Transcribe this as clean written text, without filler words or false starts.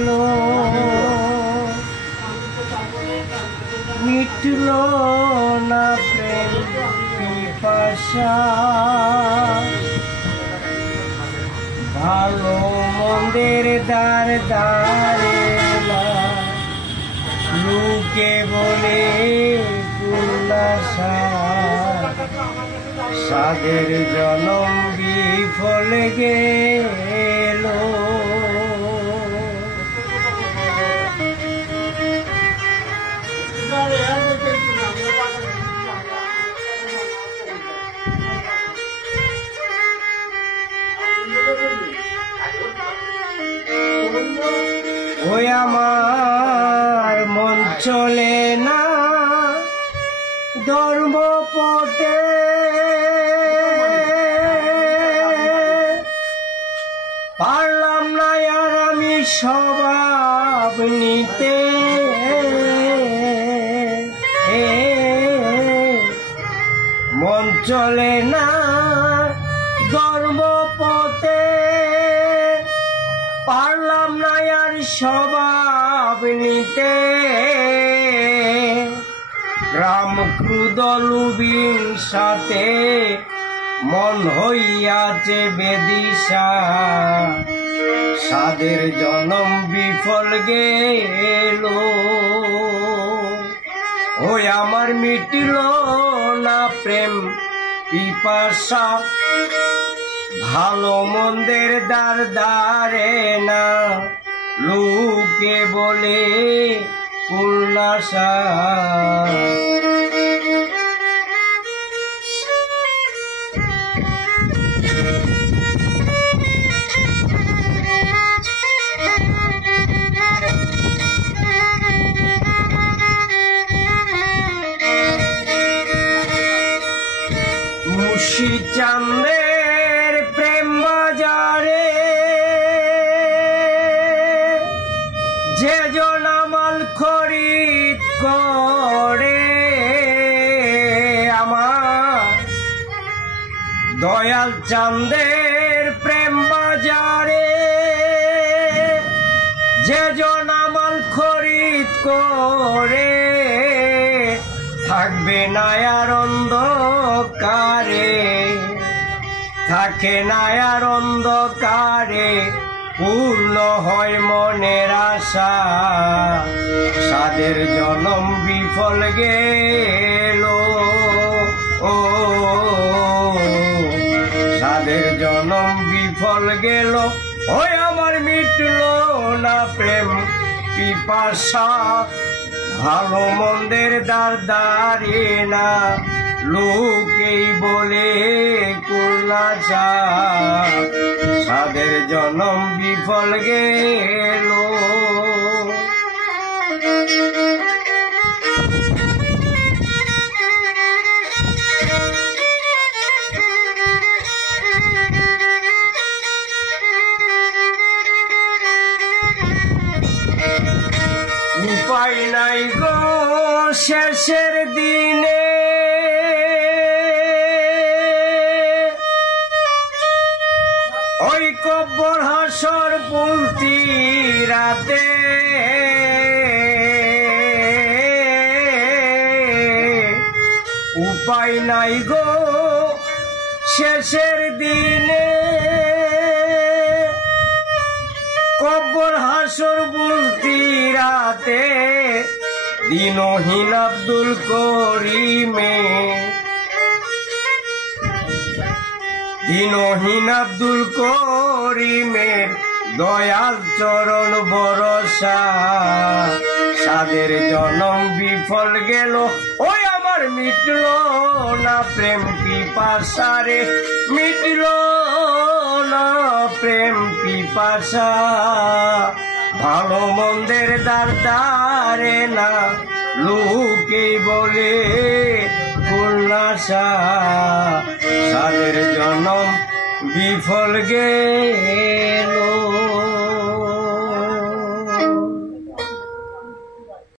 গেল মিটল না প্রেম পিপাসা ভালো মন্দের দ্বার দ্বারে না লোকে বলে কুল্লাসা সাদের জনম বিফল গেল ওই আমার মন চলে না ধর্ম পথে পারলাম না আর আমি স্বভাব নিতে মন চলে না ধর্ম পথে পারলাম না আর স্বভাব নিতে রাম ক্রুদ লুবিন সাথে মন হইয়াছে বেদিশা সাদের জনম বিফল গেল ওই আমার মিটিল না প্রেম পিপাসা ভালো মন্দের দ্বার দ্বারে না লোকে বলে কুল্লাসা মুর্শিদ চাঁদের প্রেম বাজারে যে জন আমাল খরিদ করে আমার দয়াল চাঁদের প্রেম বাজারে যে জন আমাল খরিদ করে থাকবে না আর অন্ধকারে থাকে না আর অন্ধকারে পূর্ণ হয় মনের আশা সাদের জনম বিফল গেল ও সাদের জনম বিফল গেল ওই আমার মিটল না প্রেম পিপাসা ভালো মন্দের দ্বার দ্বারে না লোকেই বলে কুল্লাসা সাদের জনম বিফল গেল উপায় নাই গো শেষের দিনে ওই কব্বর হাসর পুলতি রাতে উপায় নাই গো শেষের দিনে কব্বর হাসর পুলতি রাতে দিনহীন আব্দুল করিমে দিনহীন আব্দুল করিমের দয়াল চরণ ভরসা সাদের জনম বিফল গেল ওই আমার মিটল না প্রেম পিপাসা রে মিটল না প্রেম পিপাসা ভালো মন্দের দ্বার দ্বারে না লোকেই বলে কুল্লাসা সাদের জনম বিফল গেল।